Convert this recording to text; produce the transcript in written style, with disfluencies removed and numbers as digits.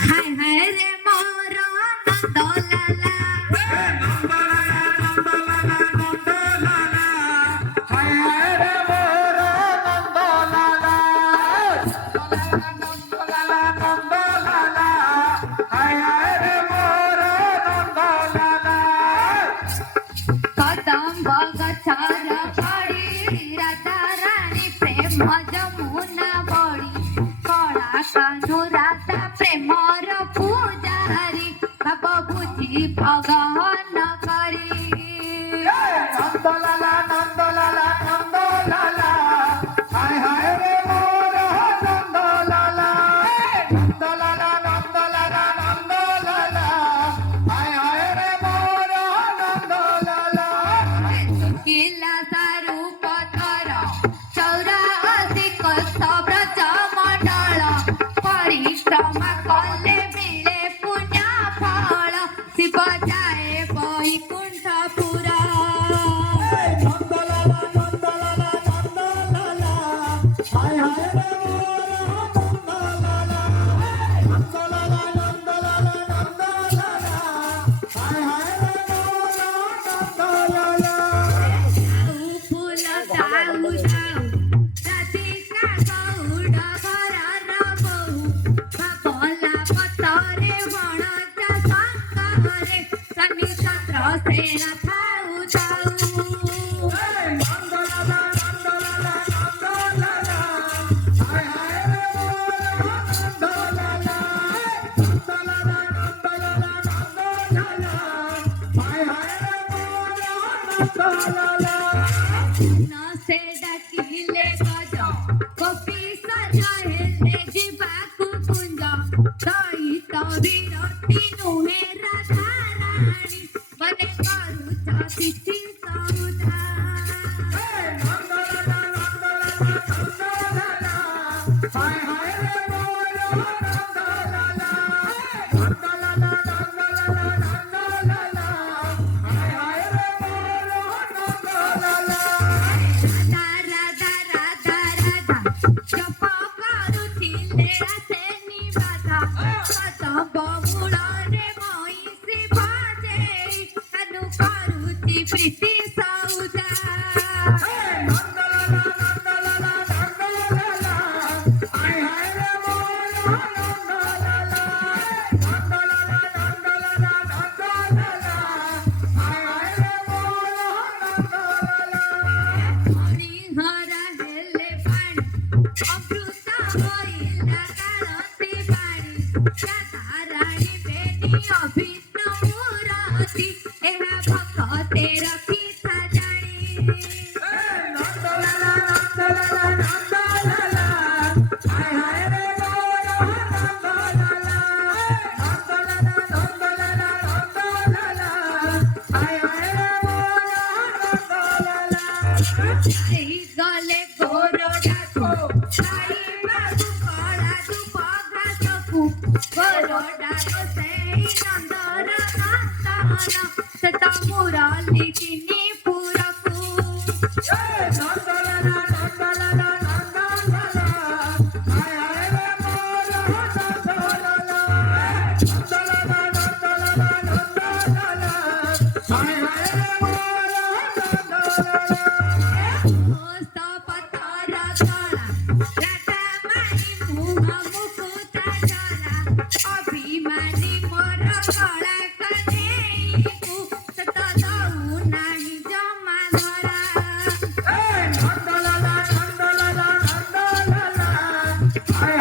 हाय हाय रे मोर नंदलाला कदम गछर पड़ी राधा रानी प्रेम जमुना बड़ी कला कान्हू राधा प्रेमर पूजारी बाबा बुझी भगवान करी नंदलाला नंदलाला नंदलाला हाय हाय रे मोर नंदलाला नंदलाला नंदलाला नंदलाला हाय हाय रे मोर नंदलाला किल्ला सारू पथर चौरासी कस ब्रज मंडल परिक्रमा कले मिले पुण्य फल शिव जाए वैकुंठपुर नंदलाला नंदलाला नंदलाला हाय हाय रे मोर नंदलाला नंदलाला नंदलाला नंदलाला हाय हाय रे मोर नंदलाला फूल जाऊ जाऊ राधिका गौड़ घरर बहु बापला पतरे वणजा शंकरे शनि चंद्र सेना थाऊ थाऊ नंदलाला नंदलाला नंदलाला हाय हाय रे मोर नंदलाला नंदलाला नंदलाला नंदलाला हाय हाय रे मोर नंदलाला नसे डाकिले गज गोपी सजाहेले जीवाकु कुंज दईत विरति नुहे राधा रानी बने करुचा तिथि सौदा नंदलाला नंदलाला नंदलाला हाय हाय रे मोर नंदलाला नंदलाला नंदलाला नंदलाला हाय हाय रे मोर नंदलाला राधा राधा राधा जप करुथिले आसे निबाधा कदम मूଳରେ ମଇଁଷି ଭଜେଇ କାନୁ କରୁଛି ପ୍ରୀତି ସୌଦା ନନ୍ଦଲାଲା ନନ୍ଦଲାଲା ନନ୍ଦଲାଲା ହାୟ ହାୟ ରେ ମୋର ନନ୍ଦଲାଲା ନନ୍ଦଲାଲା ନନ୍ଦଲାଲା ନନ୍ଦଲାଲା ହାୟ ହାୟ ରେ ମୋର ନନ୍ଦଲାଲା ହରିହର ହେଲେ ପାଣି ଅମୃତ ହୋଇଲା କାଳତି ପାଣି ରାଧାରାଣୀ ବେଣୀ ଅଭିନ୍ନ ମୂରତି ଏହା ଭକ୍ତେ ରଖିଥା ଜାଣି ନନ୍ଦଲାଲା ନନ୍ଦଲାଲା ନନ୍ଦଲାଲା ହାୟ ହାୟ ରେ ମୋର ନନ୍ଦଲାଲା ନନ୍ଦଲାଲା ନନ୍ଦଲାଲା ନନ୍ଦଲାଲା ହାୟ ହାୟ ରେ ମୋର ନନ୍ଦଲାଲା ଯାଇ ଗଲେ ଗୋର ଡାକ ଖାଇବାକୁ କଳା ଧୂପ ଘାସକୁ ଗୋର ଡାକ ସେଇ ନନ୍ଦର ନନ୍ଦନ ସେ ତ ମୁରଲି କିନି ପୁରକୁ ନନ୍ଦଲାଲା ନନ୍ଦଲାଲା ନନ୍ଦଲାଲା ହାୟ ହାୟ ରେ ମୋର ନନ୍ଦଲାଲା ନନ୍ଦଲାଲା ନନ୍ଦଲାଲା ନନ୍ଦଲାଲା ହାୟ ହାୟ ରେ ମୋର ନନ୍ଦଲାଲା ଓସ୍ତ ପଥର ତଳା ରାଧା ମାଣି ମୁହଁ ମୁକୁତା ଜରା ଅଭିମାନୀ ମୋର କଳା କନେଇକୁ ସେ ତ ଦଉ ନାହିଁ ଜମା ଧରା ନନ୍ଦଲାଲା ନନ୍ଦଲାଲା ନନ୍ଦଲାଲା ହାୟ